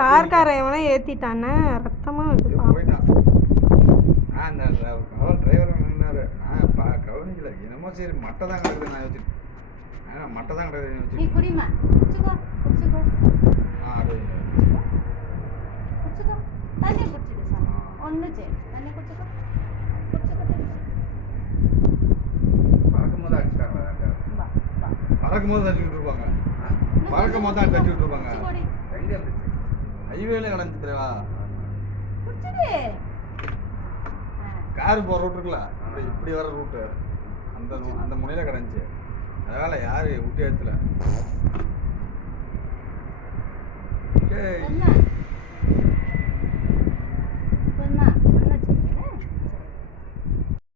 கார்காரன் எவனோ ஏற்றிட்டானே ரத்தமாக இருக்குப்பா. போயிட்டான். அந்த டிரைவர் நின்னாரு. கவனிக்கல. என்னமோ சரி மட்டை தான் கிடக்குது நான் யோசிச்சு. மட்டை தான் கிடக்குது யோசிச்சு. நீ குடிமா குடிச்சுக்கோ குடிச்சுக்கோ. குடிச்சுக்கோ தண்ணி குடிச்சிடு சார். ஒன்று சரி தண்ணி குடிச்சுக்கோ குடிச்சுக்கோ. பறக்கும்போது அடிச்சிட்டாங்க. பறக்கும்போது தட்டிக்கிட்டு இருப்பாங்க. பறக்கும்போது தான் தட்டிக்கிட்டு இருப்பாங்க. ஹைவேல கிடந்துச்சு தெரியுமா? காரு போகிற ரூட் இருக்குல்ல, இப்படி வர ரூட்டு அந்த முனையில கிடந்துச்சு. அதனால யாரு விட்டு ஏற்றல.